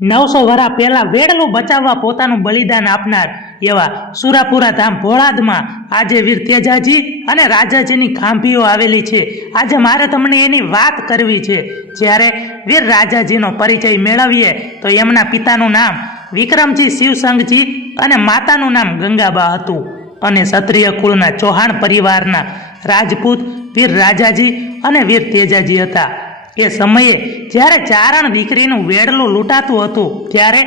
900 વર્ષ પહેલા વેડલું બચાવવા પોતાનું બલિદાન આપનાર એવા સુરાપુરા ધામ ભોળાદમાં આજે વીર તેજાજી અને રાજાજીની ખાંભીઓ આવેલી છે। આજે મારે તમને એની વાત કરવી છે। જ્યારે વીર રાજાજીનો પરિચય મેળવીએ તો એમના પિતાનું નામ વિક્રમજી શિવસંગજી અને માતાનું નામ ગંગાબા હતું અને ક્ષત્રિય કુળના ચૌહાણ પરિવારના રાજપૂત વીર રાજાજી અને વીર તેજાજી હતા। એ સમયે જ્યારે ચારણ દીકરીનું વેડલું લૂંટાતું હતું ત્યારે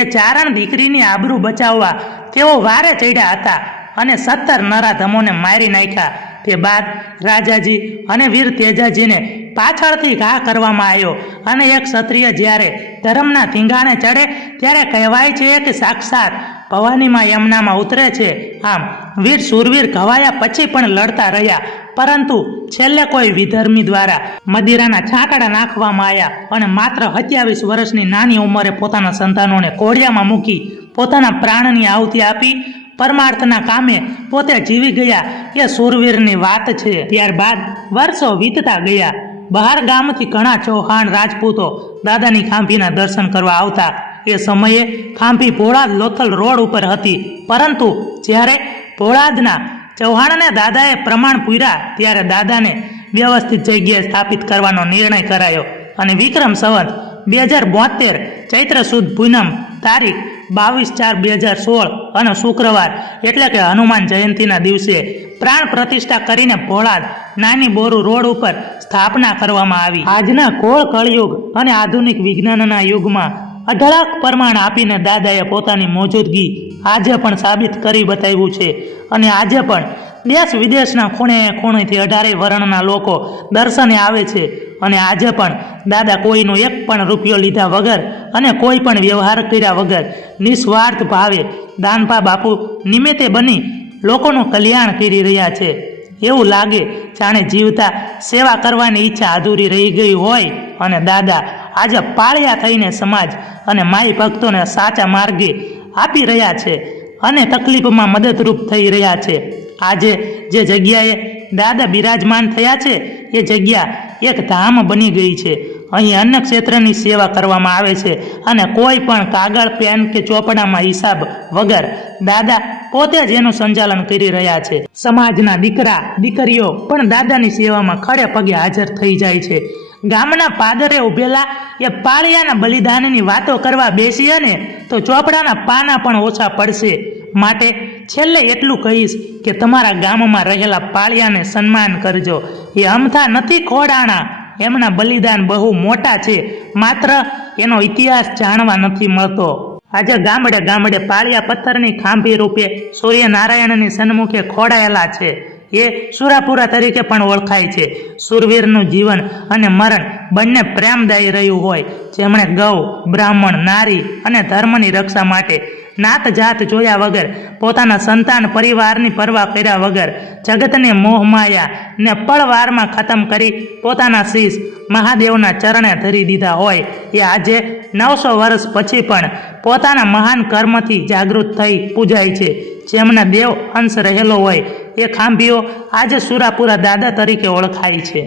એ ચારણ દીકરીની આબરૂ બચાવવા તેઓ વારે ચડ્યા હતા અને 17 નરાધમોને મારી નાખ્યા। તે બાદ રાજાજી અને વીર તેજાજીને પાછળથી ઘા કરવામાં આવ્યો અને એક ક્ષત્રિય જ્યારે ધર્મના ધીંગાણે ચડે ત્યારે કહેવાય છે કે સાક્ષાત ભવાનીમાં એમનામાં ઉતરે છે। આમ વીર સુરવીર ઘવાયા પછી પણ લડતા રહ્યા, પરંતુ છેલ્લે કોઈ વિધર્મી દ્વારા મદિરાના છાંકડા નાખવામાં આવ્યા અને માત્ર 27 વર્ષની નાની ઉંમરે પોતાના સંતાનોને કોડિયામાં મૂકી પોતાના પ્રાણની આહુતિ આપી પરમાર્થના કામે પોતે જીવી ગયા એ સુરવીરની વાત છે। ત્યારબાદ વર્ષો વીતતા ગયા। બહાર ગામથી ઘણા ચૌહાણ રાજપૂતો દાદાની ખાંભીના દર્શન કરવા આવતા। એ સમયે ખાંભી ભોળાદ લોથલ રોડ ઉપર હતી, પરંતુ જ્યારે ભોળાદના ચૌહાણને દાદાએ પ્રમાણ પૂર્યા ત્યારે દાદાને વ્યવસ્થિત જગ્યાએ સ્થાપિત કરવાનો નિર્ણય કરાયો અને વિક્રમ સંવત 2072 ચૈત્ર સુદ પૂનમ તારીખ 22/4/2016 અને શુક્રવાર એટલે કે હનુમાન જયંતિના દિવસે પ્રાણ પ્રતિષ્ઠા કરીને ભોળાદ નાની બોરુ રોડ ઉપર સ્થાપના કરવામાં આવી। આજના ઘોર કળયુગ અને આધુનિક વિજ્ઞાનના યુગમાં અઢળક પ્રમાણ આપીને દાદાએ પોતાની મોજૂદગી આજે પણ સાબિત કરી બતાવ્યું છે અને આજે પણ દેશ વિદેશના ખૂણે ખૂણેથી 18 વર્ણના લોકો દર્શને આવે છે અને આજે પણ દાદા કોઈનો એક પણ રૂપિયો લીધા વગર અને કોઈ પણ વ્યવહાર કર્યા વગર નિસ્વાર્થ ભાવે દાનપા બાપુ નિમિત્તે બની લોકોનું કલ્યાણ કરી રહ્યા છે। એવું લાગે જાણે જીવતા સેવા કરવાની ઈચ્છા અધૂરી રહી ગઈ હોય અને દાદા આજે પાળિયા થઈને સમાજ અને માઈ ભક્તોને સાચા માર્ગે આપી રહ્યા છે અને તકલીફમાં મદદરૂપ થઈ રહ્યા છે। આજે જે જગ્યાએ દાદા બિરાજમાન થયા છે એ જગ્યા એક ધામ બની ગઈ છે। અહીં અન્ય ક્ષેત્રની સેવા કરવામાં આવે છે અને કોઈ પણ કાગળ પેન કે ચોપડામાં હિસાબ વગર દાદા પોતે જ એનું સંચાલન કરી રહ્યા છે। સમાજના દીકરા દીકરીઓ પણ દાદાની સેવામાં ખડે પગે હાજર થઈ જાય છે। ગામના પાદરે ઉભેલા એ પાળિયાના બલિદાનની વાતો કરવા બેસીએ ને તો ચોપડાના પાના પણ ઓછા પડશે। માટે છેલ્લે એટલું કહીશ કે તમારા ગામમાં રહેલા પાળિયાને સન્માન કરજો। એ અમથા નથી ખોડાણા, એમના બલિદાન બહુ મોટા છે, માત્ર એનો ઇતિહાસ જાણવા નથી મળતો। આજે ગામડે ગામડે પાળિયા પથ્થરની ખાંભી રૂપે સૂર્યનારાયણની સન્મુખે ખોડાયેલા છે। એ સુરાપુરા તરીકે પણ ઓળખાય છે। સુરવીરનું જીવન અને મરણ બંને પ્રેમદાયી રહ્યું હોય, જેમણે ગૌ બ્રાહ્મણ નારી અને ધર્મની રક્ષા માટે નાત જાત જોયા વગર પોતાના સંતાન પરિવારની પરવા કર્યા વગર જગતને મોહમાયા ને પળવારમાં ખતમ કરી પોતાના શીશ મહાદેવના ચરણે ધરી દીધા હોય, એ આજે 900 વર્ષ પછી પણ પોતાના મહાન કર્મથી જાગૃત થઈ પૂજાય છે। જેમના દેવ અંશ રહેલો હોય એ ખાંભીઓ આજે સુરાપુરા દાદા તરીકે ઓળખાય છે।